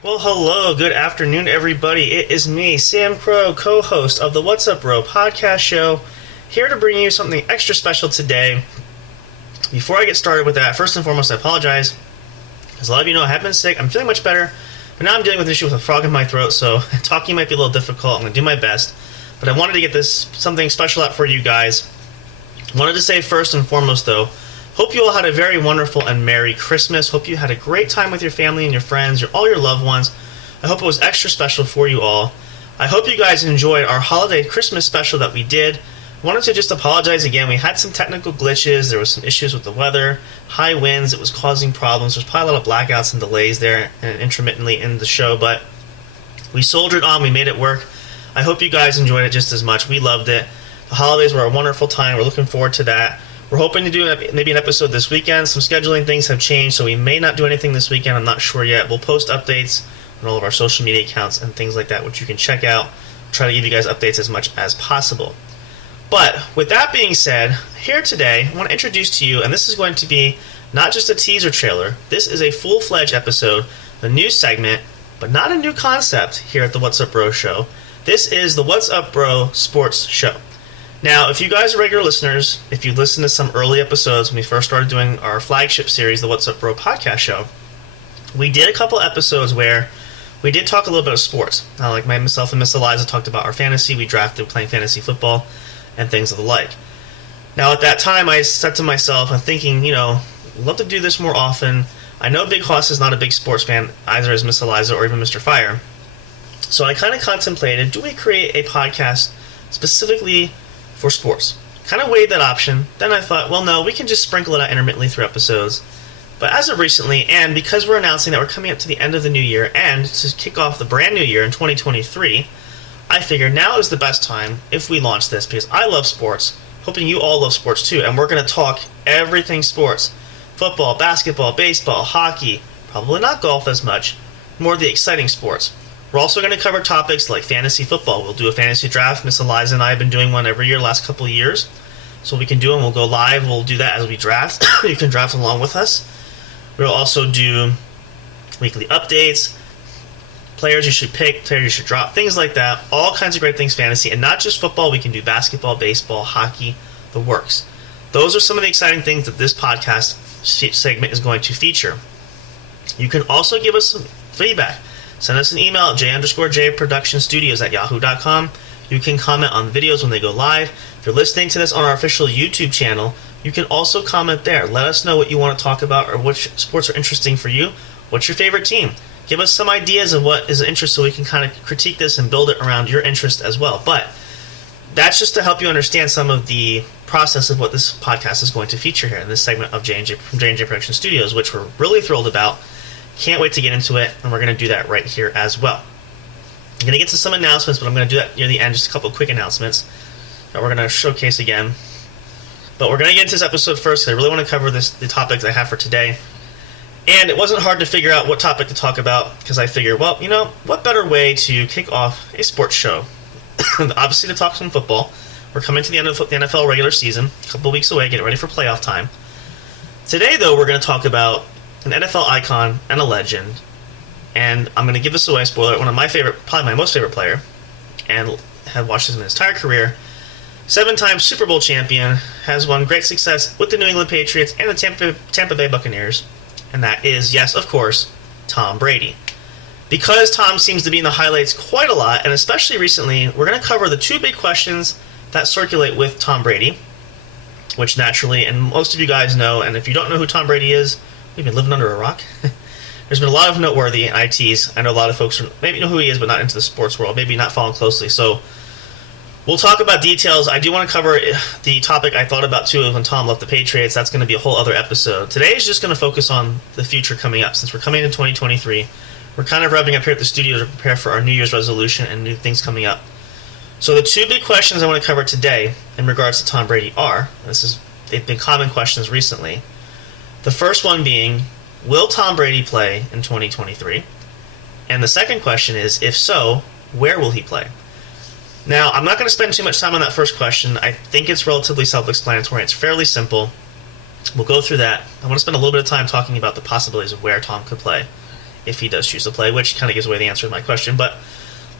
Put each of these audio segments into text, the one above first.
Well, hello, good afternoon, everybody. It is me, Samcro, co-host of the What's Up Bro podcast show, here to bring you something extra special today. Before I get started with that, first and foremost, I apologize. As a lot of you know, I have been sick. I'm feeling much better, but now I'm dealing with an issue with a frog in my throat, so talking might be a little difficult. I'm going to do my best, but I wanted to get something special out for you guys. Wanted to say first and foremost, though, hope you all had a very wonderful and Merry Christmas. Hope you had a great time with your family and your friends, all your loved ones. I hope it was extra special for you all. I hope you guys enjoyed our holiday Christmas special that we did. Wanted to just apologize again. We had some technical glitches. There was some issues with the weather, high winds. It was causing problems. There's probably a lot of blackouts and delays there and intermittently in the show, but we soldiered on. We made it work. I hope you guys enjoyed it just as much. We loved it. The holidays were a wonderful time. We're looking forward to that. We're hoping to do maybe an episode this weekend. Some scheduling things have changed, so we may not do anything this weekend. I'm not sure yet. We'll post updates on all of our social media accounts and things like that, which you can check out. Try to give you guys updates as much as possible. But with that being said, here today, I want to introduce to you, and this is going to be not just a teaser trailer. This is a full-fledged episode, a new segment, but not a new concept here at the What's Up Bro Show. This is the What's Up Bro Sports Show. Now, if you guys are regular listeners, if you listened to some early episodes when we first started doing our flagship series, the What's Up Bro podcast show, we did a couple episodes where we did talk a little bit of sports. Like myself and Miss Eliza talked about our fantasy. We drafted playing fantasy football and things of the like. Now, at that time, I said to myself, I'm thinking, I'd love to do this more often. I know Big Hoss is not a big sports fan, either as Miss Eliza or even Mr. Fire. So I kind of contemplated, do we create a podcast specifically for sports? Kind of weighed that option. Then I thought, well, no, we can just sprinkle it out intermittently through episodes. But as of recently, and because we're announcing that we're coming up to the end of the new year and to kick off the brand new year in 2023, I figured now is the best time if we launch this, because I love sports, hoping you all love sports too, and we're going to talk everything sports. Football, basketball, baseball, hockey, probably not golf as much, more of the exciting sports. We're also going to cover topics like fantasy football. We'll do a fantasy draft. Miss Eliza and I have been doing one every year the last couple of years. So we can do them. We'll go live. We'll do that as we draft. You can draft along with us. We'll also do weekly updates, players you should pick, players you should drop, things like that. All kinds of great things fantasy. And not just football. We can do basketball, baseball, hockey, the works. Those are some of the exciting things that this podcast segment is going to feature. You can also give us some feedback. Send us an email at j_jproductionstudios@yahoo.com. You can comment on videos when they go live. If you're listening to this on our official YouTube channel, you can also comment there. Let us know what you want to talk about or which sports are interesting for you. What's your favorite team? Give us some ideas of what is of interest so we can kind of critique this and build it around your interest as well. But that's just to help you understand some of the process of what this podcast is going to feature here in this segment of J&J from J&J Production Studios, which we're really thrilled about. Can't wait to get into it, and we're going to do that right here as well. I'm going to get to some announcements, but I'm going to do that near the end, just a couple of quick announcements that we're going to showcase again. But we're going to get into this episode first, because I really want to cover the topics I have for today. And it wasn't hard to figure out what topic to talk about, because I figured, well, what better way to kick off a sports show? Obviously, to talk some football. We're coming to the end of the NFL regular season, a couple of weeks away, getting ready for playoff time. Today, though, we're going to talk about an NFL icon and a legend, and I'm going to give this away, spoiler, one of my favorite, probably my most favorite player, and have watched him in his entire career, 7-time Super Bowl champion, has won great success with the New England Patriots and the Tampa Bay Buccaneers, and that is, yes, of course, Tom Brady. Because Tom seems to be in the highlights quite a lot, and especially recently, we're going to cover the two big questions that circulate with Tom Brady, which naturally, and most of you guys know, and if you don't know who Tom Brady is, you've been living under a rock. There's been a lot of noteworthy ITs. I know a lot of folks maybe know who he is, but not into the sports world, maybe not following closely. So We'll talk about details. I do want to cover the topic I thought about too when Tom left the Patriots. That's going to be a whole other episode. Today is just going to focus on the future coming up. Since we're coming into 2023, we're kind of revving up here at the studio to prepare for our New Year's resolution and new things coming up. So the two big questions I want to cover today in regards to Tom Brady are, they've been common questions recently. The first one being, will Tom Brady play in 2023? And the second question is, if so, where will he play? Now, I'm not going to spend too much time on that first question. I think it's relatively self-explanatory. It's fairly simple. We'll go through that. I want to spend a little bit of time talking about the possibilities of where Tom could play if he does choose to play, which kind of gives away the answer to my question. But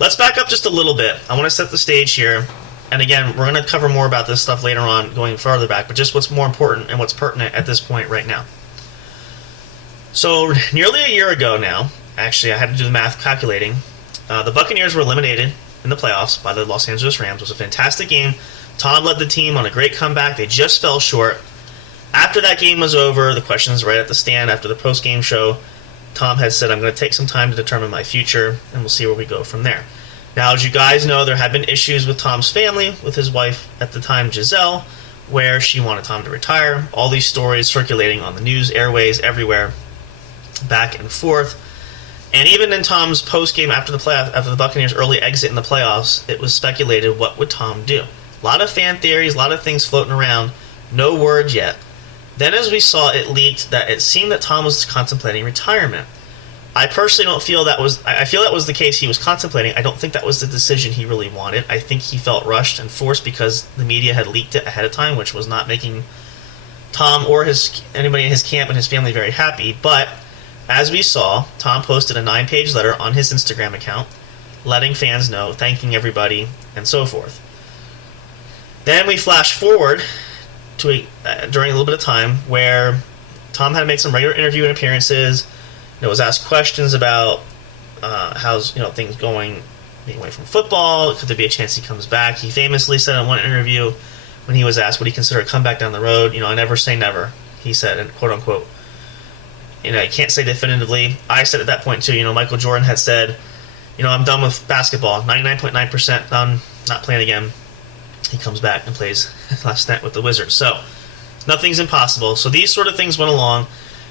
let's back up just a little bit. I want to set the stage here. And again, we're going to cover more about this stuff later on, going farther back, but just what's more important and what's pertinent at this point right now. So, nearly a year ago now, actually, I had to do the math calculating, the Buccaneers were eliminated in the playoffs by the Los Angeles Rams. It was a fantastic game. Tom led the team on a great comeback. They just fell short. After that game was over, the questions right at the stand after the post-game show, Tom had said, I'm going to take some time to determine my future, and we'll see where we go from there. Now, as you guys know, there have been issues with Tom's family, with his wife at the time, Giselle, where she wanted Tom to retire. All these stories circulating on the news, airways, everywhere, back and forth. And even in Tom's post-game after the Buccaneers' early exit in the playoffs, it was speculated what would Tom do. A lot of fan theories, a lot of things floating around, no word yet. Then as we saw, it leaked that it seemed that Tom was contemplating retirement. I personally don't feel that was... I feel that was the case he was contemplating. I don't think that was the decision he really wanted. I think he felt rushed and forced because the media had leaked it ahead of time, which was not making Tom or anybody in his camp and his family very happy. But as we saw, Tom posted a 9-page letter on his Instagram account, letting fans know, thanking everybody, and so forth. Then we flash forward to during a little bit of time where Tom had made some regular interview and appearances. Was asked questions about how's things going, being away from football. Could there be a chance he comes back? He famously said in one interview when he was asked would he consider a comeback down the road, I never say never. He said, and quote unquote. I can't say definitively. I said at that point too, Michael Jordan had said, I'm done with basketball. 99.9% done, not playing again. He comes back and plays last night with the Wizards. So, nothing's impossible. So these sort of things went along.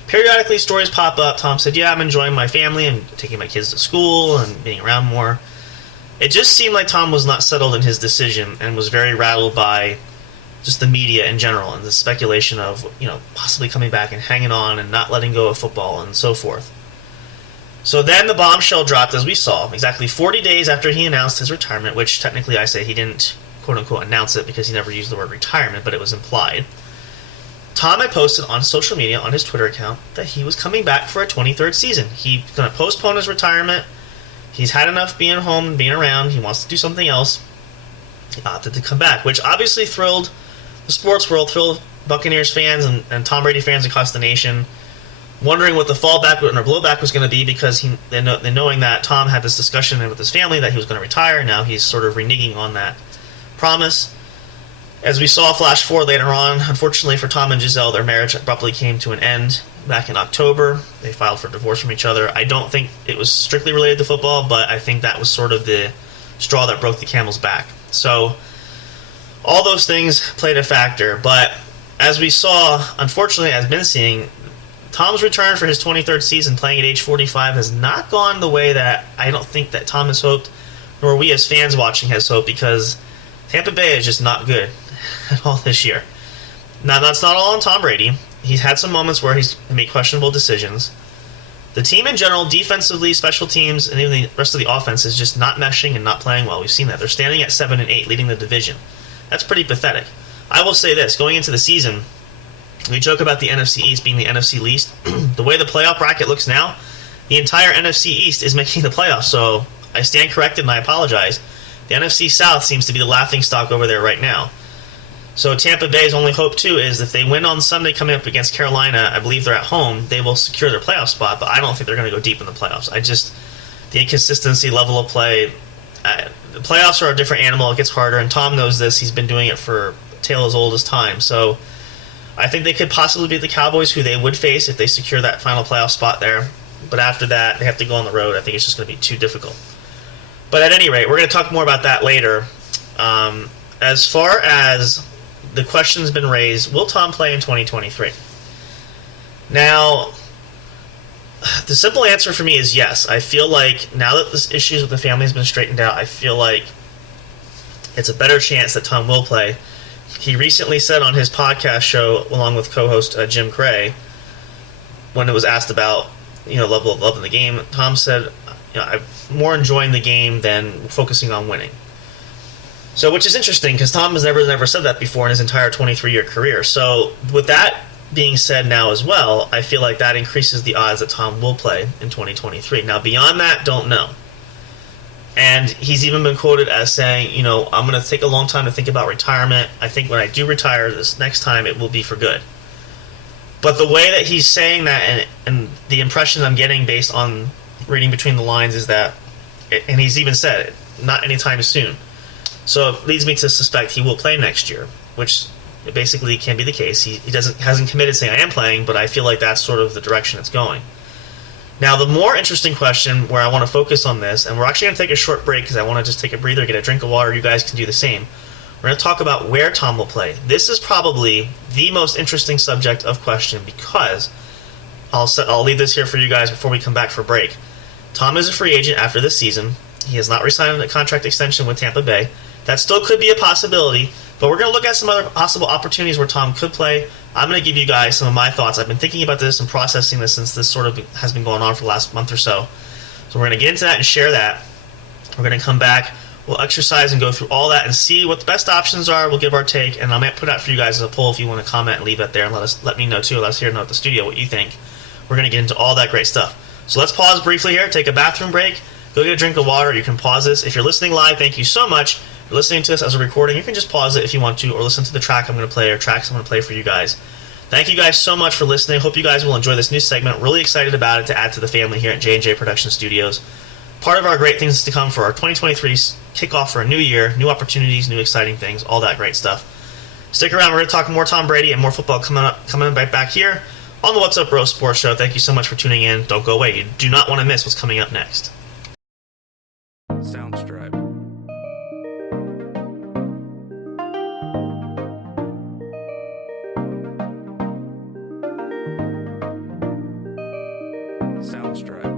Periodically, stories pop up. Tom said, I'm enjoying my family and taking my kids to school and being around more. It just seemed like Tom was not settled in his decision and was very rattled by just the media in general and the speculation of, possibly coming back and hanging on and not letting go of football and so forth. So then the bombshell dropped, as we saw, exactly 40 days after he announced his retirement, which technically I say he didn't, quote-unquote, announce it because he never used the word retirement, but it was implied. Tom had posted on social media, on his Twitter account, that he was coming back for a 23rd season. He's going to postpone his retirement. He's had enough being home and being around. He wants to do something else. He opted to come back, which obviously thrilled the sports world, thrilled Buccaneers fans and Tom Brady fans across the nation, wondering what the fallback or blowback was going to be because knowing that Tom had this discussion with his family that he was going to retire. Now he's sort of reneging on that promise. As we saw flash forward later on, unfortunately for Tom and Giselle, their marriage abruptly came to an end back in October. They filed for divorce from each other. I don't think it was strictly related to football, but I think that was sort of the straw that broke the camel's back. So all those things played a factor, but as we saw, unfortunately, as been seeing, Tom's return for his 23rd season playing at age 45 has not gone the way that I don't think that Tom has hoped, nor we as fans watching has hoped, because Tampa Bay is just not good at all this year. Now, that's not all on Tom Brady. He's had some moments where he's made questionable decisions. The team in general, defensively, special teams, and even the rest of the offense is just not meshing and not playing well. We've seen that. They're standing at 7-8, leading the division. That's pretty pathetic. I will say this, going into the season, we joke about the NFC East being the NFC least. The way the playoff bracket looks now, the entire NFC East is making the playoffs, so I stand corrected and I apologize. The NFC South seems to be the laughingstock over there right now. So Tampa Bay's only hope, too, is if they win on Sunday coming up against Carolina, I believe they're at home, they will secure their playoff spot, but I don't think they're going to go deep in the playoffs. The inconsistency, level of play, the playoffs are a different animal. It gets harder, and Tom knows this. He's been doing it for a tale as old as time. So I think they could possibly beat the Cowboys, who they would face if they secure that final playoff spot there. But after that, they have to go on the road. I think it's just going to be too difficult. But at any rate, we're going to talk more about that later. as far as the question's been raised, will Tom play in 2023? Now, the simple answer for me is yes. I feel like now that this issues with the family has been straightened out, I feel like it's a better chance that Tom will play. He recently said on his podcast show, along with co-host Jim Cray, when it was asked about level of love in the game, Tom said, I'm more enjoying the game than focusing on winning. So, which is interesting because Tom has never said that before in his entire 23-year career. So, with that being said now as well, I feel like that increases the odds that Tom will play in 2023. Now, beyond that, don't know. And he's even been quoted as saying, I'm going to take a long time to think about retirement. I think when I do retire this next time, it will be for good. But the way that he's saying that and the impression I'm getting based on reading between the lines is that, and he's even said it, not anytime soon. So it leads me to suspect he will play next year, which basically can be the case. He hasn't committed saying I am playing, but I feel like that's sort of the direction it's going. Now, the more interesting question where I want to focus on this, and we're actually going to take a short break because I want to just take a breather, get a drink of water. You guys can do the same. We're going to talk about where Tom will play. This is probably the most interesting subject of question because I'll leave this here for you guys before we come back for break. Tom is a free agent after this season. He has not re-signed a contract extension with Tampa Bay. That still could be a possibility, but we're going to look at some other possible opportunities where Tom could play. I'm going to give you guys some of my thoughts. I've been thinking about this and processing this since this sort of has been going on for the last month or so. So we're going to get into that and share that. We're going to come back. We'll exercise and go through all that and see what the best options are. We'll give our take, and I might put out for you guys as a poll if you want to comment and leave that there and let me know too. Let us know at the studio what you think. We're going to get into all that great stuff. So let's pause briefly here, take a bathroom break, go get a drink of water. You can pause this. If you're listening live, thank you so much. If you're listening to this as a recording, you can just pause it if you want to, or listen to the track I'm going to play or tracks I'm going to play for you guys. Thank you guys so much for listening. Hope you guys will enjoy this new segment. Really excited about it to add to the family here at J&J Production Studios. Part of our great things to come for our 2023 kickoff for a new year, new opportunities, new exciting things, all that great stuff. Stick around. We're going to talk more Tom Brady and more football coming right back here on the What's Up Bro Sports Show. Thank you so much for tuning in. Don't go away. You do not want to miss what's coming up next. Soundstripe. Soundstripe.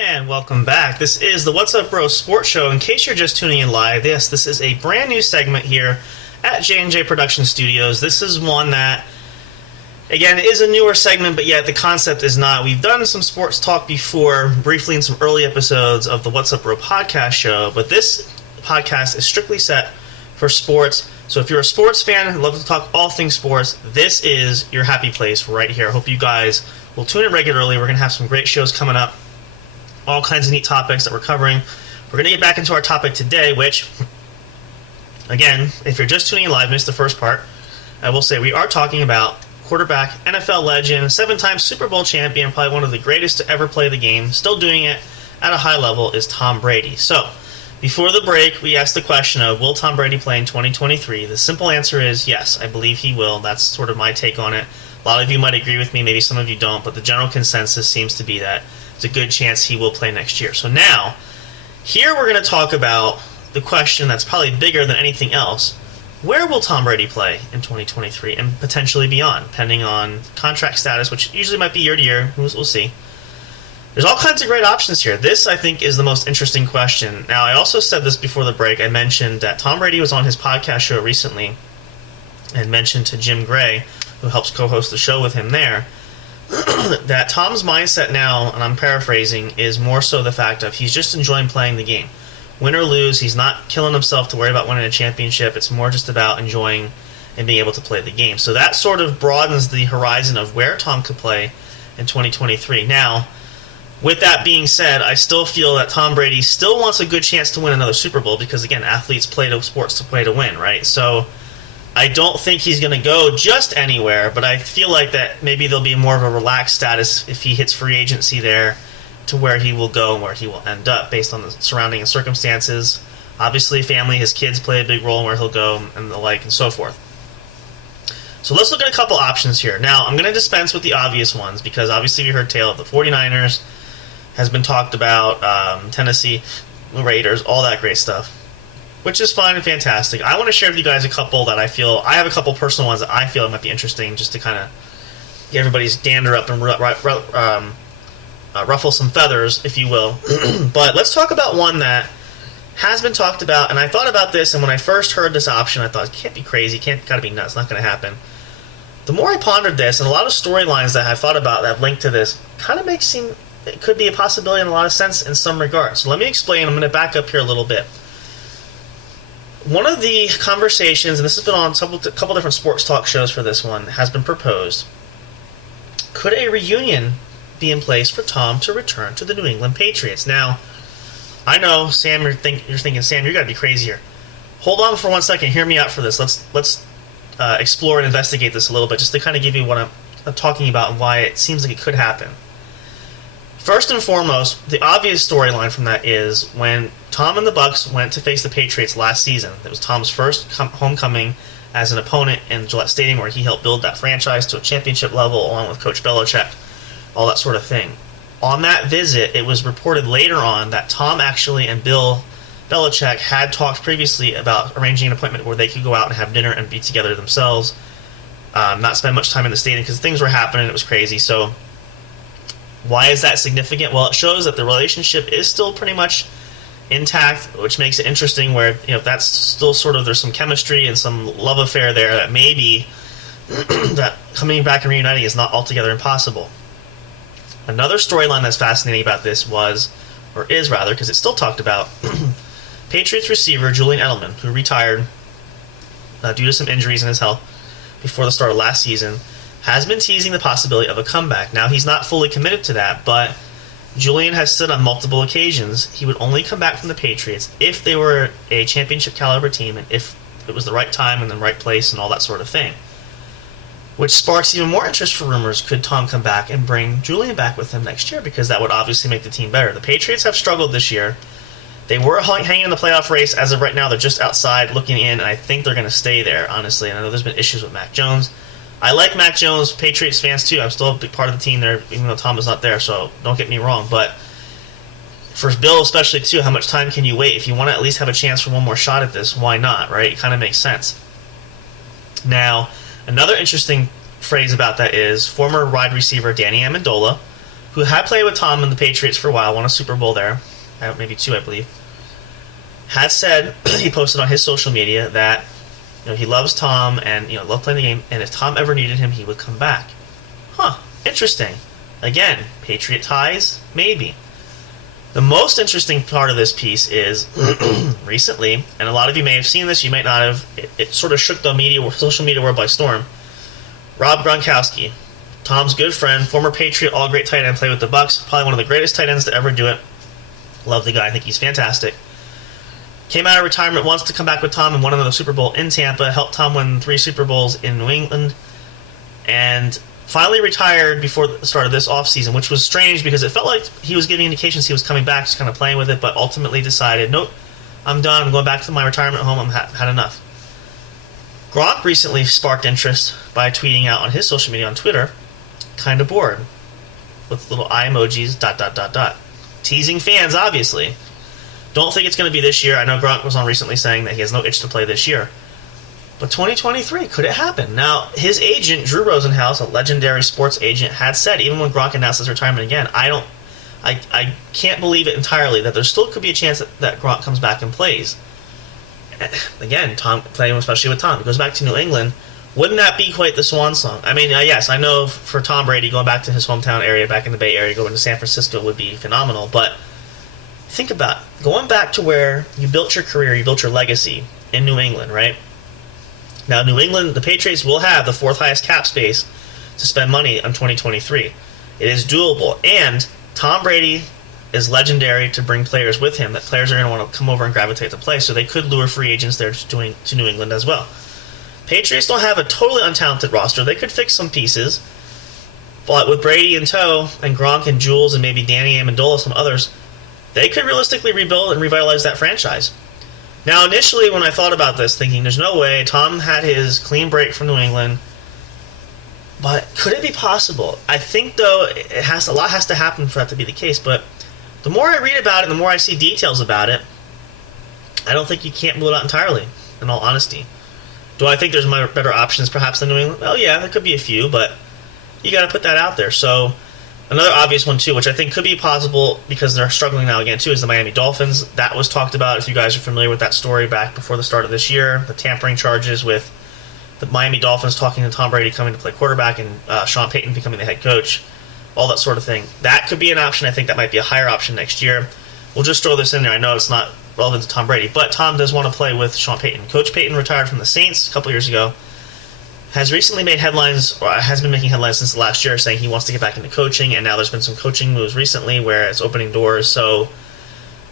And welcome back. This is the What's Up Bro Sports Show. In case you're just tuning in live, this is a brand new segment here at J&J Production Studios. This is one that, again, is a newer segment, but yet the concept is not. We've done some sports talk before, briefly in some early episodes of the What's Up Bro podcast show, but this podcast is strictly set for sports. So if you're a sports fan and love to talk all things sports, this is your happy place right here. I hope you guys will tune in regularly. We're going to have some great shows coming up. All kinds of neat topics that we're covering. We're going to get back into our topic today, which, again, if you're just tuning in live, missed the first part, I will say we are talking about quarterback, NFL legend, 7-time Super Bowl champion, probably one of the greatest to ever play the game, still doing it at a high level, is Tom Brady. So, before the break, we asked the question of, will Tom Brady play in 2023? The simple answer is yes, I believe he will. That's sort of my take on it. A lot of you might agree with me, maybe some of you don't, but the general consensus seems to be that it's a good chance he will play next year. So now, here we're going to talk about the question that's probably bigger than anything else. Where will Tom Brady play in 2023 and potentially beyond, depending on contract status, which usually might be year to year. We'll see. There's all kinds of great options here. This, I think, is the most interesting question. Now, I also said this before the break. I mentioned that Tom Brady was on his podcast show recently and mentioned to Jim Gray, who helps co-host the show with him there, that Tom's mindset now, and I'm paraphrasing, is more so the fact of he's just enjoying playing the game. Win or lose, he's not killing himself to worry about winning a championship. It's more just about enjoying and being able to play the game. So that sort of broadens the horizon of where Tom could play in 2023. Now, with that being said, I still feel that Tom Brady still wants a good chance to win another Super Bowl because, again, athletes play to sports to play to win, right? So I don't think he's going to go just anywhere, but I feel like that maybe there'll be more of a relaxed status if he hits free agency there to where he will go and where he will end up based on the surrounding circumstances. Obviously, family, his kids play a big role in where he'll go and the like and so forth. So let's look at a couple options here. Now, I'm going to dispense with the obvious ones because obviously we heard tale of the 49ers, has been talked about, Tennessee, the Raiders, all that great stuff, which is fine and fantastic. I want to share with you guys a couple that I have a couple personal ones that I feel might be interesting just to kind of get everybody's dander up and ruffle some feathers, if you will. But let's talk about one that has been talked about, and I thought about this, and when I first heard this option, I thought, it can't be crazy, gotta be nuts, not going to happen. The more I pondered this, and a lot of storylines that I've thought about that have linked to this, kind of makes seem it could be a possibility in a lot of sense in some regards. So let me explain. I'm going to back up here a little bit. One of the conversations, and this has been on a couple different sports talk shows for this one, has been proposed. Could a reunion be in place for Tom to return to the New England Patriots? Now, I know, Sam, you're thinking, Sam, you got to be crazy here. Hold on for 1 second. Hear me out for this. Let's explore and investigate this a little bit, just to kind of give you what I'm talking about and why it seems like it could happen. First and foremost, the obvious storyline from that is when Tom and the Bucs went to face the Patriots last season. It was Tom's first homecoming as an opponent in Gillette Stadium, where he helped build that franchise to a championship level along with Coach Belichick, all that sort of thing. On that visit, it was reported later on that Tom actually and Bill Belichick had talked previously about arranging an appointment where they could go out and have dinner and be together themselves, not spend much time in the stadium because things were happening. It was crazy. So why is that significant? Well, it shows that the relationship is still pretty much intact, which makes it interesting where, that's still sort of, there's some chemistry and some love affair there that maybe that coming back and reuniting is not altogether impossible. Another storyline that's fascinating about this is because it's still talked about, Patriots receiver Julian Edelman, who retired due to some injuries in his health before the start of last season, has been teasing the possibility of a comeback. Now, he's not fully committed to that, but Julian has said on multiple occasions he would only come back from the Patriots if they were a championship caliber team and if it was the right time and the right place and all that sort of thing. Which sparks even more interest for rumors. Could Tom come back and bring Julian back with him next year? Because that would obviously make the team better. The Patriots have struggled this year. They were hanging in the playoff race. As of right now, they're just outside looking in, and I think they're going to stay there, honestly. And I know there's been issues with Mac Jones. I like Mac Jones, Patriots fans too. I'm still a big part of the team there, even though Tom is not there, so don't get me wrong. But for Bill especially too, how much time can you wait? If you want to at least have a chance for one more shot at this, why not, right? It kind of makes sense. Now, another interesting phrase about that is former wide receiver Danny Amendola, who had played with Tom in the Patriots for a while, won a Super Bowl there, maybe 2, I believe, had said, he posted on his social media that he loves Tom and loved playing the game, and if Tom ever needed him, he would come back. Interesting. Again, Patriot ties? Maybe. The most interesting part of this piece is recently, and a lot of you may have seen this, you might not have, it sort of shook the social media world by storm. Rob Gronkowski, Tom's good friend, former Patriot, all-great tight end, played with the Bucs, probably one of the greatest tight ends to ever do it. Love the guy, I think he's fantastic. Came out of retirement, wants to come back with Tom and won another Super Bowl in Tampa, helped Tom win 3 Super Bowls in New England, and finally retired before the start of this offseason, which was strange because it felt like he was giving indications he was coming back, just kind of playing with it, but ultimately decided, nope, I'm done, I'm going back to my retirement home, I've had enough. Gronk recently sparked interest by tweeting out on his social media on Twitter, kind of bored, with little eye emojis, ... Teasing fans, obviously. Don't think it's going to be this year. I know Gronk was on recently saying that he has no itch to play this year. But 2023, could it happen? Now, his agent, Drew Rosenhaus, a legendary sports agent, had said, even when Gronk announced his retirement again, I can't believe it entirely, that there still could be a chance that Gronk comes back and plays. Again, Tom playing especially with Tom. He goes back to New England. Wouldn't that be quite the swan song? I mean, yes, I know for Tom Brady, going back to his hometown area, back in the Bay Area, going to San Francisco would be phenomenal, but think about it. Going back to where you built your career, you built your legacy in New England, right? Now, New England, the Patriots will have the 4th highest cap space to spend money on 2023. It is doable, and Tom Brady is legendary to bring players with him, that players are going to want to come over and gravitate to play, so they could lure free agents there to New England as well. Patriots don't have a totally untalented roster. They could fix some pieces, but with Brady in tow, and Gronk and Jules and maybe Danny Amendola, some others, they could realistically rebuild and revitalize that franchise. Now, initially, when I thought about this, thinking there's no way, Tom had his clean break from New England, but could it be possible? I think, though, a lot has to happen for that to be the case, but the more I read about it, the more I see details about it, I don't think you can't rule it out entirely, in all honesty. Do I think there's better options perhaps than New England? Well, yeah, there could be a few, but you got to put that out there. So another obvious one, too, which I think could be possible because they're struggling now again, too, is the Miami Dolphins. That was talked about, if you guys are familiar with that story back before the start of this year, the tampering charges with the Miami Dolphins talking to Tom Brady coming to play quarterback and Sean Payton becoming the head coach, all that sort of thing. That could be an option. I think that might be a higher option next year. We'll just throw this in there. I know it's not relevant to Tom Brady, but Tom does want to play with Sean Payton. Coach Payton retired from the Saints a couple years ago, has recently made headlines, or has been making headlines since last year, saying he wants to get back into coaching, and now there's been some coaching moves recently where it's opening doors. So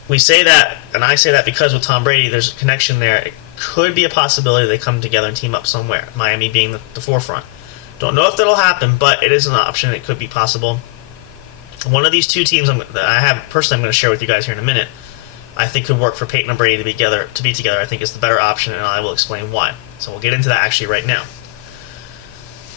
we say that, and I say that because with Tom Brady, there's a connection there. It could be a possibility they come together and team up somewhere, Miami being the forefront. Don't know if that'll happen, but it is an option. It could be possible. One of these two teams that I have personally, I'm going to share with you guys here in a minute, I think could work for Peyton and Brady to be together. I think is the better option, and I will explain why. So we'll get into that actually right now.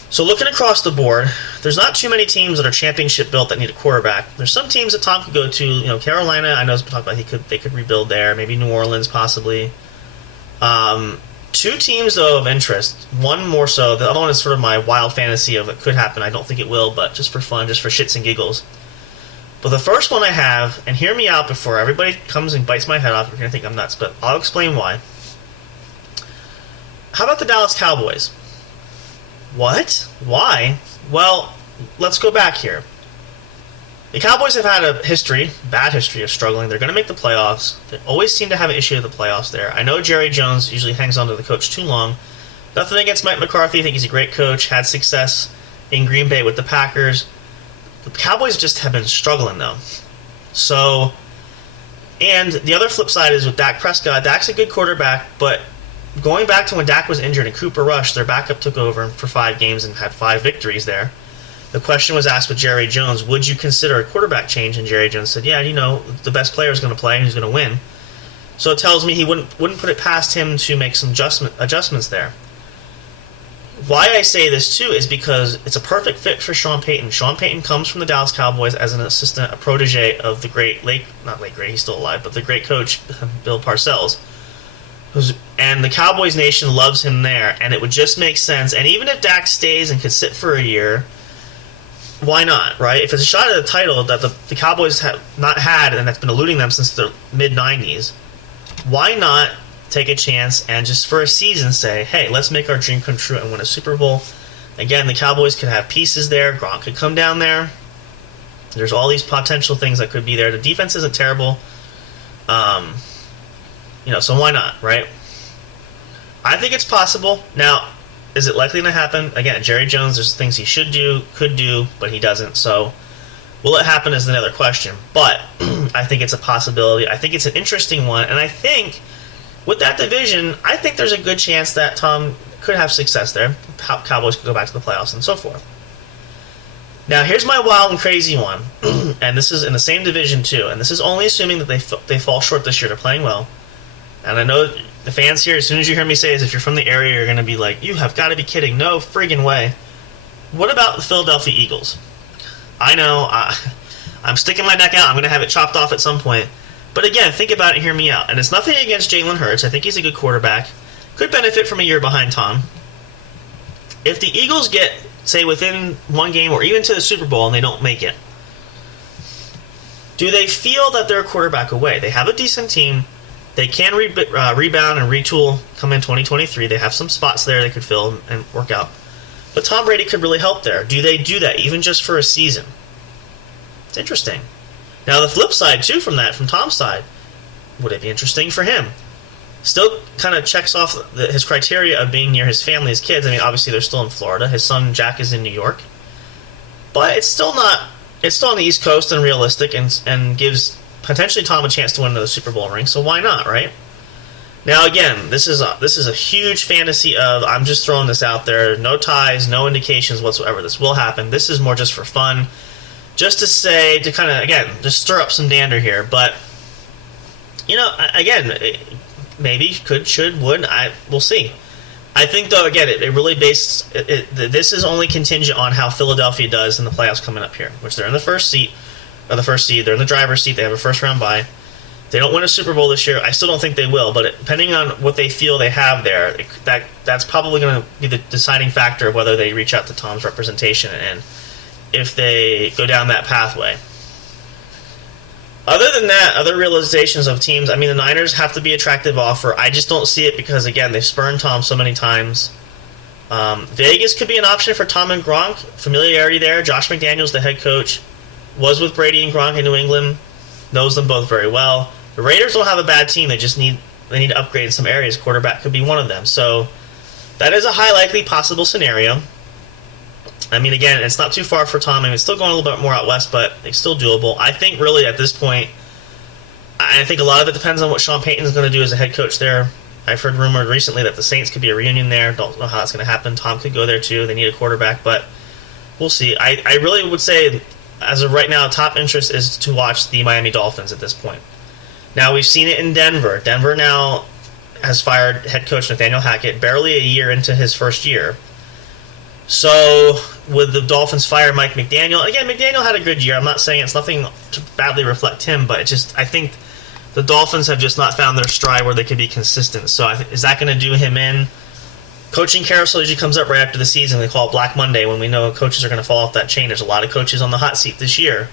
So looking across the board, there's not too many teams that are championship built that need a quarterback. There's some teams that Tom could go to. Carolina, I know it's been talked about they could rebuild there. Maybe New Orleans, possibly. Two teams though of interest. One more so. The other one is sort of my wild fantasy of it could happen. I don't think it will, but just for fun, just for shits and giggles. But the first one I have, and hear me out before everybody comes and bites my head off, you're going to think I'm nuts, but I'll explain why. How about the Dallas Cowboys? What? Why? Well, let's go back here. The Cowboys have had a bad history of struggling. They're going to make the playoffs. They always seem to have an issue with the playoffs there. I know Jerry Jones usually hangs on to the coach too long. Nothing against Mike McCarthy. I think he's a great coach. Had success in Green Bay with the Packers. The Cowboys just have been struggling, though. So, and the other flip side is with Dak Prescott. Dak's a good quarterback, but going back to when Dak was injured and Cooper Rush, their backup, took over for 5 games and had 5 victories there. The question was asked with Jerry Jones, would you consider a quarterback change? And Jerry Jones said, yeah, the best player is going to play and he's going to win. So it tells me he wouldn't put it past him to make some adjustments there. Why I say this, too, is because it's a perfect fit for Sean Payton. Sean Payton comes from the Dallas Cowboys as an assistant, a protege of the great, not late great, he's still alive, but the great coach, Bill Parcells. And the Cowboys Nation loves him there, and it would just make sense. And even if Dak stays and could sit for a year, why not, right? If it's a shot at the title that the Cowboys have not had and that's been eluding them since the mid-'90s, why not take a chance and just for a season say, hey, let's make our dream come true and win a Super Bowl. Again, the Cowboys could have pieces there. Gronk could come down there. There's all these potential things that could be there. The defense isn't terrible. So why not, right? I think it's possible. Now, is it likely to happen? Again, Jerry Jones, there's things he should do, could do, but he doesn't. So will it happen is another question. But I think it's a possibility. I think it's an interesting one. And I think with that division, I think there's a good chance that Tom could have success there. Cowboys could go back to the playoffs and so forth. Now, here's my wild and crazy one. And this is in the same division, too. And this is only assuming that they fall short this year. They're playing well. And I know the fans here, as soon as you hear me say this, if you're from the area, you're going to be like, you have got to be kidding. No friggin' way. What about the Philadelphia Eagles? I know, I'm sticking my neck out. I'm going to have it chopped off at some point. But again, think about it, hear me out. And it's nothing against Jalen Hurts. I think he's a good quarterback. Could benefit from a year behind Tom. If the Eagles get, say, within one game or even to the Super Bowl and they don't make it, do they feel that they're a quarterback away? They have a decent team. They can rebound and retool come in 2023. They have some spots there they could fill and work out. But Tom Brady could really help there. Do they do that, even just for a season? It's interesting. Now, the flip side, too, from Tom's side, would it be interesting for him? Still kind of checks off his criteria of being near his family, his kids. I mean, obviously, they're still in Florida. His son, Jack, is in New York. But it's still on the East Coast and realistic and gives potentially Tom a chance to win another Super Bowl ring, so why not, right? Now, again, this is a huge fantasy of, I'm just throwing this out there, no ties, no indications whatsoever this will happen. This is more just for fun, just to say, to kind of, again, just stir up some dander here. But, again, maybe, could, should, would, we'll see. I think, though, again, it really this is only contingent on how Philadelphia does in the playoffs coming up here, which they're in the first seed, they're in the driver's seat, they have a first-round bye. They don't win a Super Bowl this year. I still don't think they will, but depending on what they feel they have there, that's probably going to be the deciding factor of whether they reach out to Tom's representation and if they go down that pathway. Other than that, other realizations of teams, I mean, the Niners have to be an attractive offer. I just don't see it because, again, they've spurned Tom so many times. Vegas could be an option for Tom and Gronk. Familiarity there. Josh McDaniels, the head coach, was with Brady and Gronk in New England, knows them both very well. The Raiders don't have a bad team. They need to upgrade in some areas. Quarterback could be one of them. So that is a high likely possible scenario. I mean, again, it's not too far for Tom. I mean, it's still going a little bit more out west, but it's still doable. I think really at this point, I think a lot of it depends on what Sean Payton is going to do as a head coach there. I've heard rumored recently that the Saints could be a reunion there. Don't know how that's going to happen. Tom could go there too. They need a quarterback, but we'll see. I really would say, as of right now, top interest is to watch the Miami Dolphins at this point. Now, we've seen it in Denver. Denver now has fired head coach Nathaniel Hackett barely a year into his first year. So, with the Dolphins fire Mike McDaniel, again, McDaniel had a good year. I'm not saying it's nothing to badly reflect him, but I think the Dolphins have just not found their stride where they can be consistent. So, is that going to do him in? Coaching carousel usually comes up right after the season. They call it Black Monday when we know coaches are going to fall off that chain. There's a lot of coaches on the hot seat this year.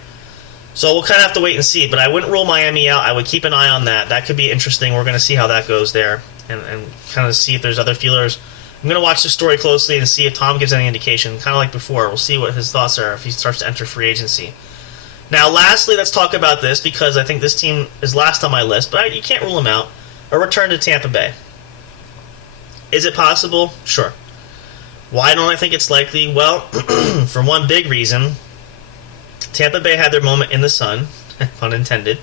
So we'll kind of have to wait and see. But I wouldn't rule Miami out. I would keep an eye on that. That could be interesting. We're going to see how that goes there and kind of see if there's other feelers. I'm going to watch the story closely and see if Tom gives any indication. Kind of like before. We'll see what his thoughts are if he starts to enter free agency. Now, lastly, let's talk about this because I think this team is last on my list. But you can't rule them out. A return to Tampa Bay. Is it possible? Sure. Why don't I think it's likely? Well, for one big reason, Tampa Bay had their moment in the sun, pun intended.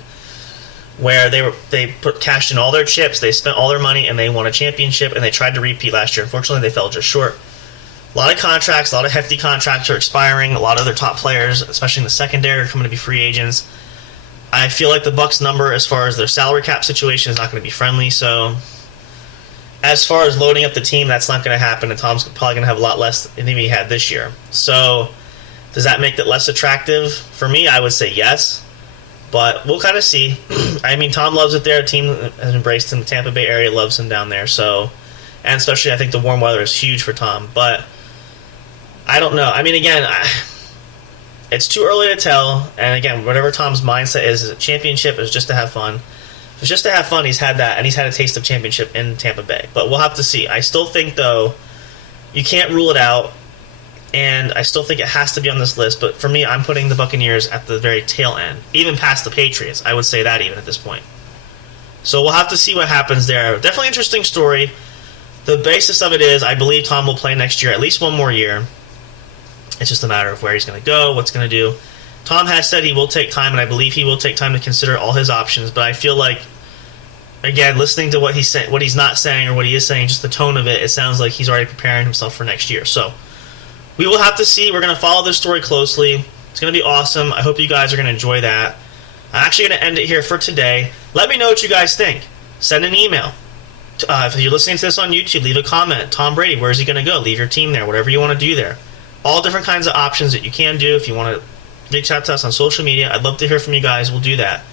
where they cashed in all their chips, they spent all their money, and they won a championship, and they tried to repeat last year. Unfortunately, they fell just short. A lot of contracts, a lot of hefty contracts are expiring. A lot of their top players, especially in the secondary, are coming to be free agents. I feel like the Bucks' number, as far as their salary cap situation, is not going to be friendly. So, as far as loading up the team, that's not going to happen, and Tom's probably going to have a lot less than he had this year. So, does that make it less attractive? For me, I would say yes. But we'll kind of see. I mean, Tom loves it there. The team has embraced him. The Tampa Bay area loves him down there. So, and especially, I think the warm weather is huge for Tom. But I don't know. I mean, again, it's too early to tell. And again, whatever Tom's mindset is a championship is just to have fun. If it's just to have fun, he's had that, and he's had a taste of championship in Tampa Bay. But we'll have to see. I still think, though, you can't rule it out. And I still think it has to be on this list. But for me, I'm putting the Buccaneers at the very tail end. Even past the Patriots. I would say that even at this point. So we'll have to see what happens there. Definitely interesting story. The basis of it is I believe Tom will play next year, at least one more year. It's just a matter of where he's going to go, what's going to do. Tom has said he will take time, and I believe he will take time to consider all his options. But I feel like, again, listening to what he's not saying or what he is saying, just the tone of it, it sounds like he's already preparing himself for next year. So we will have to see. We're going to follow this story closely. It's going to be awesome. I hope you guys are going to enjoy that. I'm actually going to end it here for today. Let me know what you guys think. Send an email. If you're listening to this on YouTube, leave a comment. Tom Brady, where's he going to go? Leave your team there. Whatever you want to do there. All different kinds of options that you can do. If you want to reach out to us on social media, I'd love to hear from you guys. We'll do that.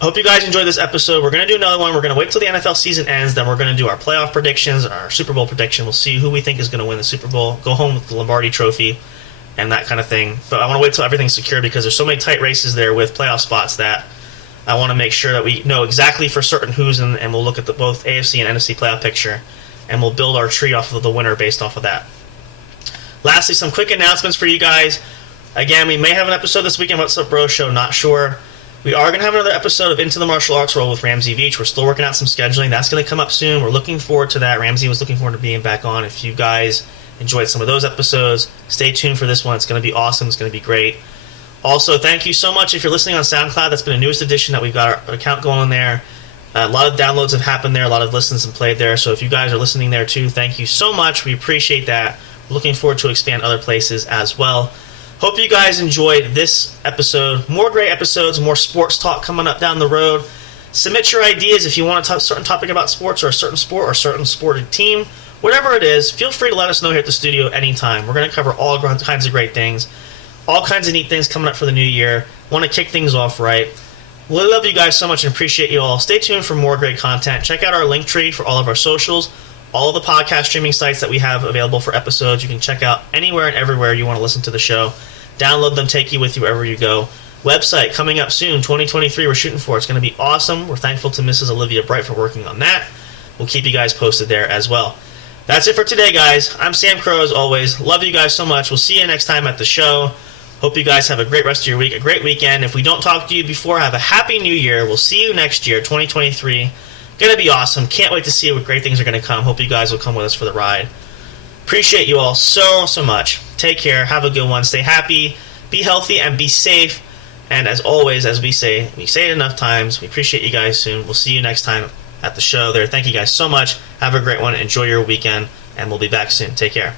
I hope you guys enjoyed this episode. We're going to do another one. We're going to wait till the NFL season ends. Then we're going to do our playoff predictions, our Super Bowl prediction. We'll see who we think is going to win the Super Bowl, go home with the Lombardi Trophy, and that kind of thing. But I want to wait till everything's secure because there's so many tight races there with playoff spots that I want to make sure that we know exactly for certain who's in, and we'll look at both AFC and NFC playoff picture, and we'll build our tree off of the winner based off of that. Lastly, some quick announcements for you guys. Again, we may have an episode this weekend, What's Up Bro Show, not sure. We are going to have another episode of Into the Martial Arts World with Ramsey Veach. We're still working out some scheduling. That's going to come up soon. We're looking forward to that. Ramsey was looking forward to being back on. If you guys enjoyed some of those episodes, stay tuned for this one. It's going to be awesome. It's going to be great. Also, thank you so much if you're listening on SoundCloud. That's been a newest addition that we've got our account going there. A lot of downloads have happened there. A lot of listens and played there. So if you guys are listening there too, thank you so much. We appreciate that. Looking forward to expand other places as well. Hope you guys enjoyed this episode. More great episodes, more sports talk coming up down the road. Submit your ideas if you want to talk a certain topic about sports or a certain sport or a certain sported team. Whatever it is, feel free to let us know here at the studio anytime. We're going to cover all kinds of great things. All kinds of neat things coming up for the new year. Want to kick things off right. We love you guys so much and appreciate you all. Stay tuned for more great content. Check out our link tree for all of our socials. All of the podcast streaming sites that we have available for episodes, you can check out anywhere and everywhere you want to listen to the show. Download them, take you with you wherever you go. Website coming up soon, 2023, we're shooting for. It's going to be awesome. We're thankful to Mrs. Olivia Bright for working on that. We'll keep you guys posted there as well. That's it for today, guys. I'm Sam Crow, as always. Love you guys so much. We'll see you next time at the show. Hope you guys have a great rest of your week, a great weekend. If we don't talk to you before, have a happy new year. We'll see you next year, 2023. Gonna be awesome. Can't wait to see what great things are gonna come. Hope you guys will come with us for the ride. Appreciate you all so much. Take care. Have a good one. Stay happy. Be healthy and be safe. And as always, as we say it enough times, we appreciate you guys soon. We'll see you next time at the show there. Thank you guys so much. Have a great one. Enjoy your weekend. And we'll be back soon. Take care.